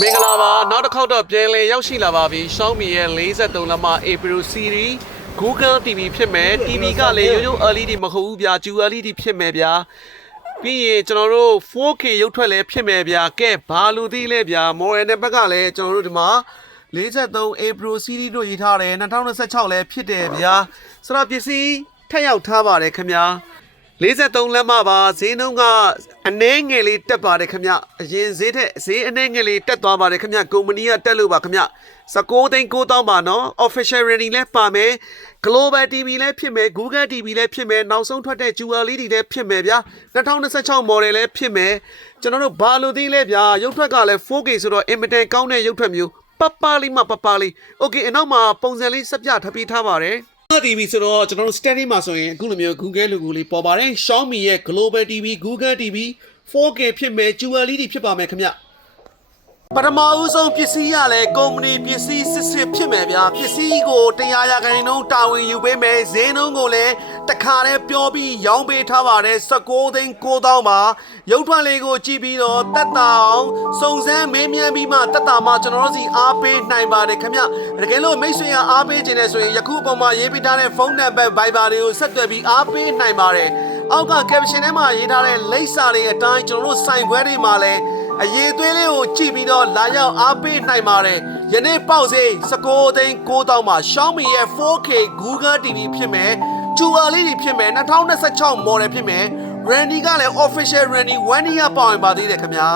မင်္ဂလာပါနောက်တစ်ခေါက်တော့ပြန်လည်ရောက်ရှိလာပါပြီ Xiaomi ရဲ့53လက်မ April Series Google TV ဖြစ်မယ် TV ကလည်းရိုးရိုး LED မဟုတ်ဘူးဗျာ QLED ဖြစ်မယ်ဗျာပြီးရင်ကျွန်တော်တို့ 4K ရုပ်ထွက်လည်းဖြစ်မယ်ဗျာကဲဘာလို့သိလဲဗျာ model နဲ့ဘက်ကလည်းကျွန်တော်တို့ဒီမှာ53 April Series တို့ရေးထားတယ်2026လည်းဖြစ်တယ်ဗျာဆိုတော့ပစ္စည်းထက်ရောက်ထားပါတယ်ခင်ဗျာ53လက်မပါဈေးနှုန်းကအနည်းငယ်လေးတက်ပါတယ်ခင်ဗျအရင်ဈေးထက်ဈေးအနည်းငယ်လေးတက်သွားပါတယ်ခင်ဗျကုမ္ပဏီကတက်လို့ပါခင်ဗျ19သိန်း9000ပါနော် official rating လည်းပါမယ် global TV လည်းဖြစ်မယ် Google TV လည်းဖြစ်မယ်နောက်ဆုံးထွက်တဲ့ QLED လည်းဖြစ်မယ်ဗျာ2026 model လည်းဖြစ်မယ်ကျွန်တော်တို့ဘာလို့သိလဲဗျာရုပ်ထွက်ကလည်း 4K ဆိုတော့ inverter ကောင်းတဲ့ရုပ်ထွက်မျိုးပပလေးမှပပလေး okay အနောက်မှာပုံစံလေးစပြထပ်ပြီးထားပါတယ်TV ဆိုတော့ကျွန်တော်တို့ steady မှာဆိုရင်အခုလိုမျိုး Google logo လေးပေါ်ပါတယ် Xiaomi ရဲ့ Global TV Google TV 4K ဖြစ်မယ် QLED ဖြစ်ပါမယ်ခင်ဗျပထမဦးဆုံးပစ္စည်းရလဲကုမ္ပဏီပစ္စည်းစစ်စစ်ဖြစ်မယ်ဗျာပစ္စည်းကို100ရာခိုင်နှုန်းတာဝန်ယူပေးမယ်ဈေးနှုန်းကိုလည်းတခါတည်းပြောပြီးရောင်းပေးထားပါတယ်19သိန်း9000ပါရုပ်ထွက်လေးကိုကြည့်ပြီးတော့တက်တာအောင်စုံစမ်းမေးမြန်းပြီးမှတက်တာမှကျွန်တော်တို့စီအားပေးနိုင်ပါတယ်ခင်ဗျတကယ်လို့မိတ်ဆွေကအားပေးခြင်းနဲ့ဆိုရင်ယခုပုံမှာရေးပေးထားတဲ့ဖုန်းနံပါတ် Viber တွေကိုဆက်သွယ်ပြီးအားပေးနိုင်ပါတယ်အောက်က caption ထဲမှာရေးထားတဲ့လိပ်စာတွေအတိုင်းကျွန်တော်တို့စိုင်ခွဲတွေမှာလည်းအရေးသွေးလေးကိုကြည့်ပြီးတော့လာရောက်အားပေးနိုင်ပါတယ်ယနေ့ပေါက်စေး19သိန်း9000မှာ Xiaomi ရဲ့ 4K Google TV ဖြစ်မယ် QLED ဖြစ်မယ်2026 model ဖြစ်မယ် Randy ကလည်း official Randy 1 year ပါဝင်ပါသေးတယ်ခင်ဗျာ